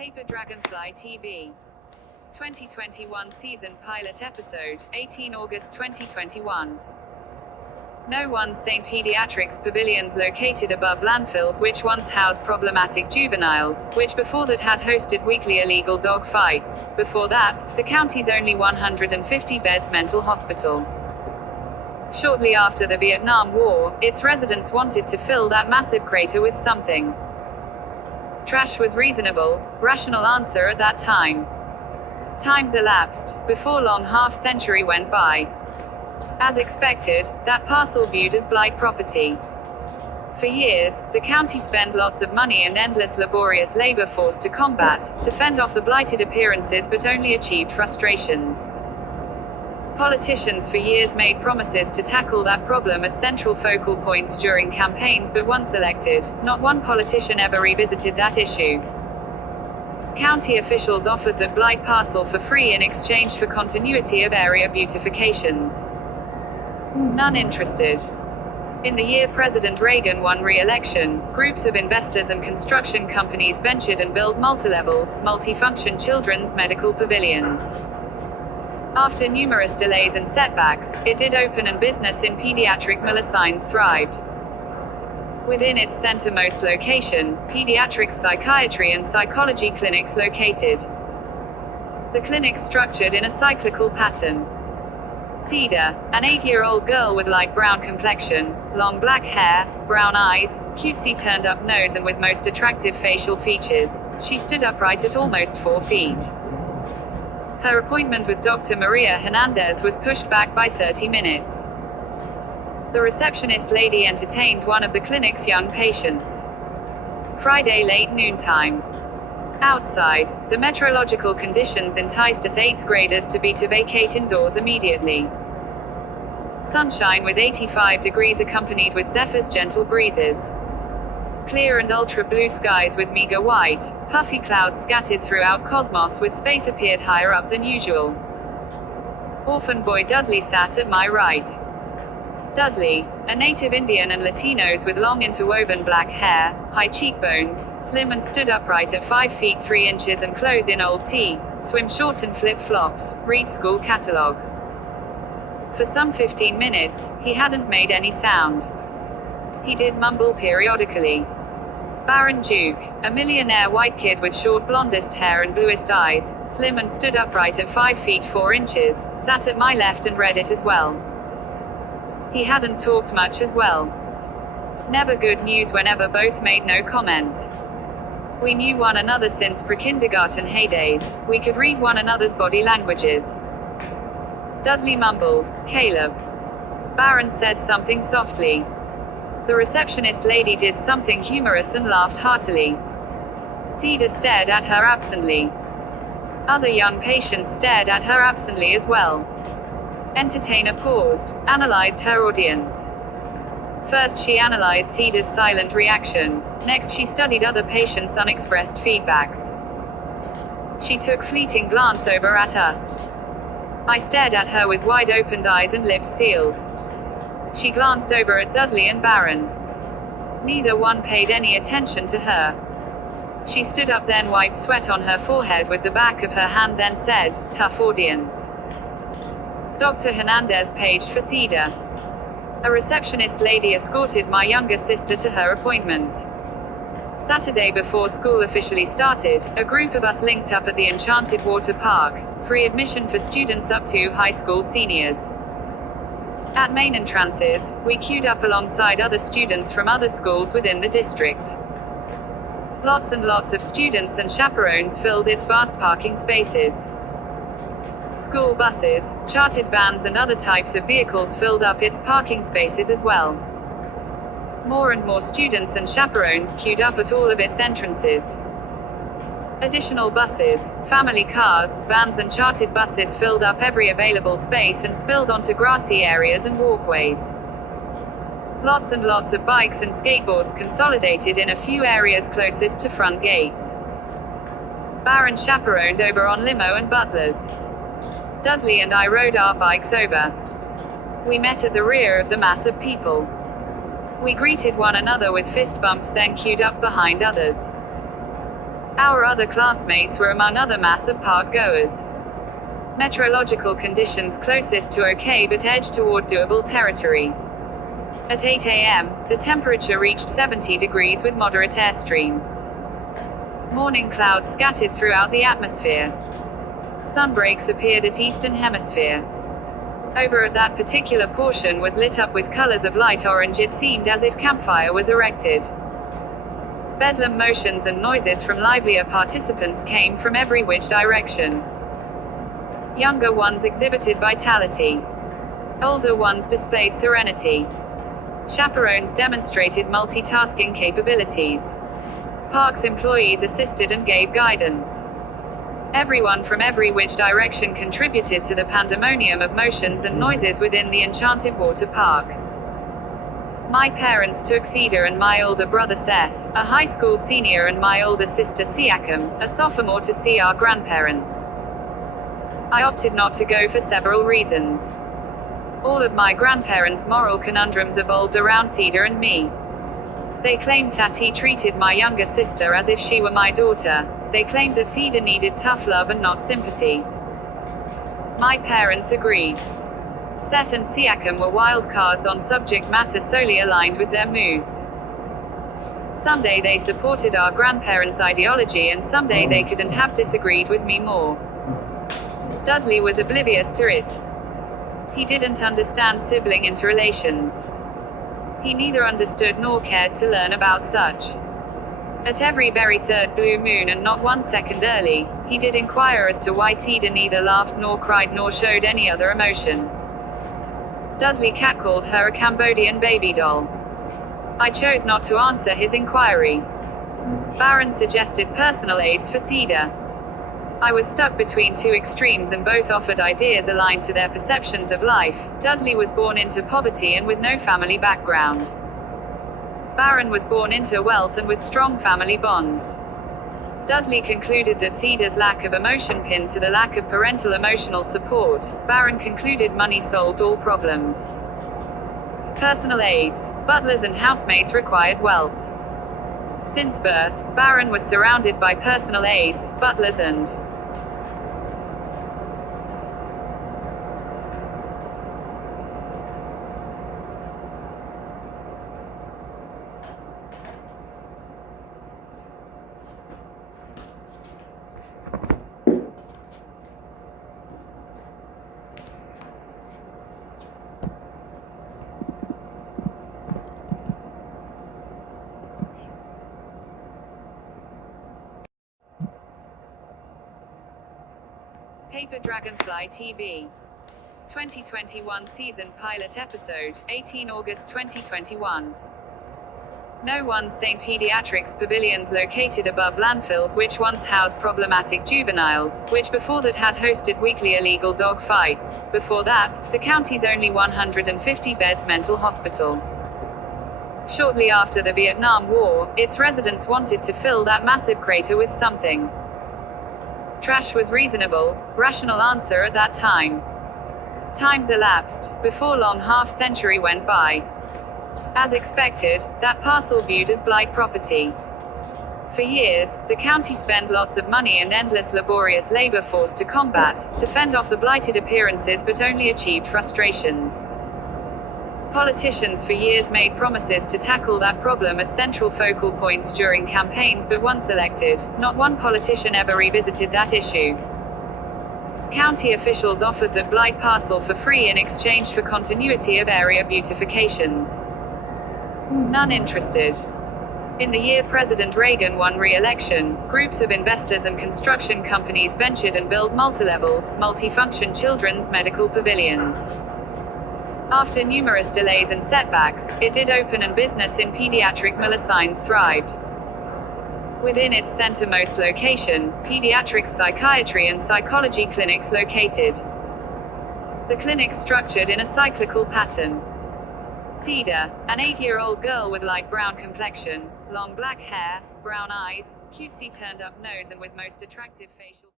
Paper Dragonfly TV. 2021 season pilot episode, 18 August 2021. No one's sane pediatrics pavilions located above landfills which once housed problematic juveniles, which before that had hosted weekly illegal dog fights, before that, the county's only 150 beds mental hospital. Shortly after the Vietnam War, its residents wanted to fill that massive crater with something. Trash was reasonable, rational answer at that time. Times elapsed, before long half-century went by. As expected, that parcel viewed as blight property. For years, the county spent lots of money and endless laborious labor force to combat, to fend off the blighted appearances but only achieved frustrations. Politicians for years made promises to tackle that problem as central focal points during campaigns, but once elected, not one politician ever revisited that issue. County officials offered the blight parcel for free in exchange for continuity of area beautifications. None interested. In the year President Reagan won re-election, groups of investors and construction companies ventured and built multi-levels, multi-function children's medical pavilions. After numerous delays and setbacks, it did open and business in pediatric medicines thrived. Within its centermost location, pediatrics psychiatry and psychology clinics located. The clinics structured in a cyclical pattern. Theda, an 8-year-old girl with light brown complexion, long black hair, brown eyes, cutesy turned-up nose and with most attractive facial features, she stood upright at almost 4 feet. Her appointment with Dr. Maria Hernandez was pushed back by 30 minutes. The receptionist lady entertained one of the clinic's young patients. Friday late noontime. Outside, the meteorological conditions enticed us 8th graders to vacate indoors immediately. Sunshine with 85 degrees accompanied with Zephyr's gentle breezes. Clear and ultra-blue skies with meager white, puffy clouds scattered throughout cosmos with space appeared higher up than usual. Orphan boy Dudley sat at my right. Dudley, a native Indian and Latinos with long interwoven black hair, high cheekbones, slim and stood upright at 5 feet 3 inches and clothed in old tee, swim short and flip-flops, reads school catalog. For some 15 minutes, he hadn't made any sound. He did mumble periodically. Baron Duke, a millionaire white kid with short blondest hair and bluest eyes, slim and stood upright at 5 feet 4 inches, sat at my left and read it as well. He hadn't talked much as well. Never good news whenever both made no comment. We knew one another since pre-kindergarten heydays, we could read one another's body languages. Dudley mumbled, "Caleb." Baron said something softly. The receptionist lady did something humorous and laughed heartily. Theda stared at her absently. Other young patients stared at her absently as well. Entertainer paused, analyzed her audience. First she analyzed Theda's silent reaction, next she studied other patients' unexpressed feedbacks. She took fleeting glance over at us. I stared at her with wide-opened eyes and lips sealed. She glanced over at Dudley and Baron. Neither one paid any attention to her. She stood up then wiped sweat on her forehead with the back of her hand then said, "Tough audience." Dr. Hernandez paged for Theda. A receptionist lady escorted my younger sister to her appointment. Saturday before school officially started, a group of us linked up at the Enchanted Water Park, free admission for students up to high school seniors. At main entrances, we queued up alongside other students from other schools within the district. Lots and lots of students and chaperones filled its vast parking spaces. School buses, chartered vans and other types of vehicles filled up its parking spaces as well. More and more students and chaperones queued up at all of its entrances. Additional buses, family cars, vans and chartered buses filled up every available space and spilled onto grassy areas and walkways. Lots and lots of bikes and skateboards consolidated in a few areas closest to front gates. Baron chaperoned over on limo and butlers. Dudley and I rode our bikes over. We met at the rear of the mass of people. We greeted one another with fist bumps then queued up behind others. Our other classmates were among other mass of park goers. Meteorological conditions closest to okay but edged toward doable territory. At 8 a.m., the temperature reached 70 degrees with moderate airstream. Morning clouds scattered throughout the atmosphere. Sunbreaks appeared at eastern hemisphere. Over at that particular portion was lit up with colors of light orange. It seemed as if campfire was erected. Bedlam motions and noises from livelier participants came from every which direction. Younger ones exhibited vitality. Older ones displayed serenity. Chaperones demonstrated multitasking capabilities. Parks employees assisted and gave guidance. Everyone from every which direction contributed to the pandemonium of motions and noises within the enchanted water park. My parents took Theda and my older brother Seth, a high school senior, and my older sister Siakam, a sophomore, to see our grandparents. I opted not to go for several reasons. All of my grandparents' moral conundrums evolved around Theda and me. They claimed that he treated my younger sister as if she were my daughter. They claimed that Theda needed tough love and not sympathy. My parents agreed. Seth and Siakam were wild cards on subject matter solely aligned with their moods. Someday they supported our grandparents' ideology, and someday they couldn't have disagreed with me more. Dudley was oblivious to it. He didn't understand sibling interrelations. He neither understood nor cared to learn about such. At every very third blue moon, and not 1 second early, he did inquire as to why Theda neither laughed nor cried nor showed any other emotion. Dudley catcalled her a Cambodian baby doll. I chose not to answer his inquiry. Baron suggested personal aids for Theda. I was stuck between two extremes, and both offered ideas aligned to their perceptions of life. Dudley was born into poverty and with no family background. Baron was born into wealth and with strong family bonds. Dudley concluded that Theda's lack of emotion pinned to the lack of parental emotional support. Baron concluded money solved all problems. Personal aides, butlers and housemates required wealth. Since birth, Baron was surrounded by personal aides, butlers and Paper Dragonfly TV. 2021 season pilot episode, 18 August 2021. No one's sane pediatrics pavilions located above landfills which once housed problematic juveniles, which before that had hosted weekly illegal dog fights. Before that, the county's only 150 beds mental hospital. Shortly after the Vietnam War, its residents wanted to fill that massive crater with something. Trash was reasonable, rational answer at that time. Times elapsed. Before long, half-century went by. As expected, that parcel viewed as blight property. For years, the county spent lots of money and endless laborious labor force to combat, to fend off the blighted appearances, but only achieved frustrations. Politicians for years made promises to tackle that problem as central focal points during campaigns, but once elected, not one politician ever revisited that issue. County officials offered the blight parcel for free in exchange for continuity of area beautifications. None interested. In the year President Reagan won re-election, groups of investors and construction companies ventured and built multi-levels, multi-function children's medical pavilions. After numerous delays and setbacks, it did open, and business in pediatric medicines thrived. Within its centermost location, pediatrics psychiatry and psychology clinics located. The clinics structured in a cyclical pattern. Theda, an 8-year-old girl with light brown complexion, long black hair, brown eyes, cutesy turned-up nose, and with most attractive facial